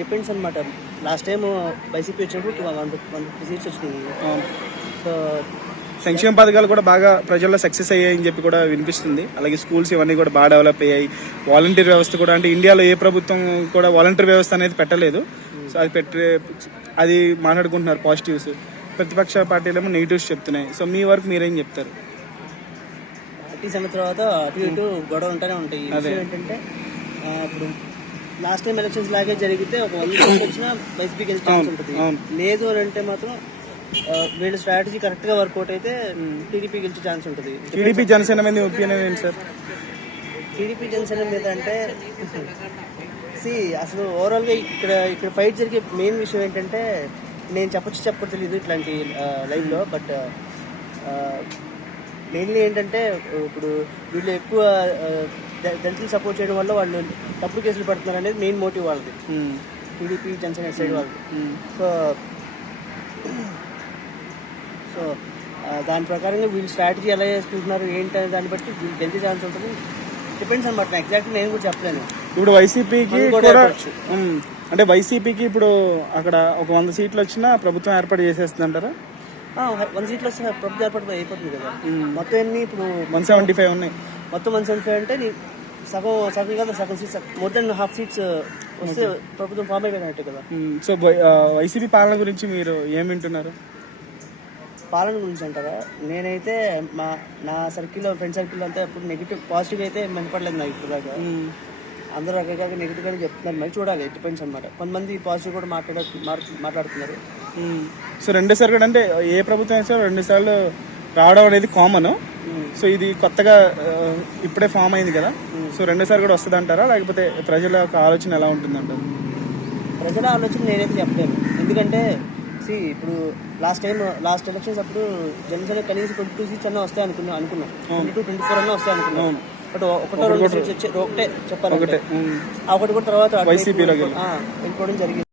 Depends అనమాట. Last time YCP వచ్చినప్పుడు 150 seats వచ్చినాయి. సో సంక్షేమ పథకాలు కూడా బాగా ప్రజల్లో సక్సెస్ అయ్యాయని చెప్పి కూడా వినిపిస్తుంది. అలాగే స్కూల్స్ ఇవన్నీ కూడా బాగా డెవలప్ అయ్యాయి. వాలంటీర్ వ్యవస్థ కూడా, అంటే ఇండియాలో ఏ ప్రభుత్వం కూడా వాలంటీర్ వ్యవస్థ అనేది పెట్టలేదు. సో అది మాట్లాడుకుంటున్నారు పాజిటివ్స్. ప్రతిపక్ష పార్టీలేమో నెగిటివ్స్ చెప్తున్నాయి. సో మీ వరకు మీరేం చెప్తారు? పార్టీ సంగతి తర్వాత అటు ఇటు గొడవ ఉంటూనే ఉంటాయి. ఏంటంటే ఇప్పుడు లాస్ట్ టైం ఎలక్షన్స్ లాగే జరిగితే ఒక 100 సీట్లు వచ్చినా వైసీపీకి గెలిచే ఛాన్స్ ఉంటుంది. లేదు అని అంటే మాత్రం వీళ్ళ స్ట్రాటజీ కరెక్ట్ గా వర్కౌట్ అయితే టీడీపీ గెలిచే ఛాన్స్ ఉంటుంది. టీడీపీ జనసేన మీద ఒపీనియన్ ఏంటి సార్? టీడీపీ జనసేన మీద అంటే అసలు ఓవరాల్ గా ఇక్కడ ఫైట్ జరిగే మెయిన్ విషయం ఏంటంటే, నేను చెప్పచ్చు తెలియదు ఇట్లాంటి లైవ్ లో, బట్ మెయిన్లీ ఏంటంటే ఇప్పుడు వీళ్ళు ఎక్కువ దళితులు సపోర్ట్ చేయడం వల్ల వాళ్ళు తప్పుడు కేసులు పడుతున్నారు అనేది మెయిన్ మోటివ్ వాళ్ళది, టీడీపీ జనసేన సైడ్ వాళ్ళది. సో దాని ప్రకారంగా వీళ్ళు స్ట్రాటజీ ఎలా చేసుకుంటున్నారు ఏంటి అనే దాన్ని బట్టి వీళ్ళు గెలిచే ఛాన్స్ ఉంటుంది. డిపెండ్స్ అనమాట. ఎగ్జాక్ట్లీ నేను కూడా చెప్పలేను. ఇప్పుడు వైసీపీకి కూడా అంటే వైసీపీకి ఇప్పుడు అక్కడ ఒక 100 సీట్లు వచ్చినా ప్రభుత్వం ఏర్పాటు చేసేస్తుంది అంటారా? 100 సీట్లు వస్తే ప్రభుత్వం ఏర్పాటు అయిపోతుంది కదా. మొత్తం ఎన్ని ఇప్పుడు 175 ఉన్నాయి. మొత్తం 175 అంటే సగం కదా, సగం seats, more than half seats వస్తే ప్రభుత్వం ఫామ్ అయిపోయినట్టు కదా. సో వైసీపీ పాలన గురించి మీరు ఏం వింటున్నారు? పాలన గురించి అంటారా? నేనైతే నా సర్కిల్లో, ఫ్రెండ్ సర్కిల్ అంతా ఎప్పుడు నెగిటివ్, పాజిటివ్ అయితే వినపడలేదు నాకు ఇప్పుడు దాకా. అందరూ రకరకాల నెగిటివ్ గానే చెప్తున్నారు. మరి చూడాలి, డిపెండ్స్ అనమాట. కొంతమంది పాజిటివ్ కూడా మాట్లాడుతున్నారు. సో రెండోసారి కూడా, అంటే ఏ ప్రభుత్వం అయినా 2 సార్లు రావడం అనేది కామన్. సో ఇది కొత్తగా ఇప్పుడే ఫామ్ అయింది కదా. సో రెండోసారి కూడా వస్తుంది అంటారా, లేకపోతే ప్రజల యొక్క ఆలోచన ఎలా ఉంటుంది అంటారు? ప్రజల ఆలోచన నేనైతే చెప్పలేను. ఎందుకంటే ఇప్పుడు లాస్ట్ ఎలక్షన్స్ అప్పుడు జనసేన కనీసం 22 సీట్స్ అన్నా వస్తాయి అనుకున్నాం. 22-24 అన్నా వస్తాయి అనుకున్నాం. బట్ ఒకటో 2 సీట్స్ ఒకటే చెప్పారు. ఒకటి కూడా తర్వాత వైసీపీలో వెళ్ళిపోవడం జరిగింది.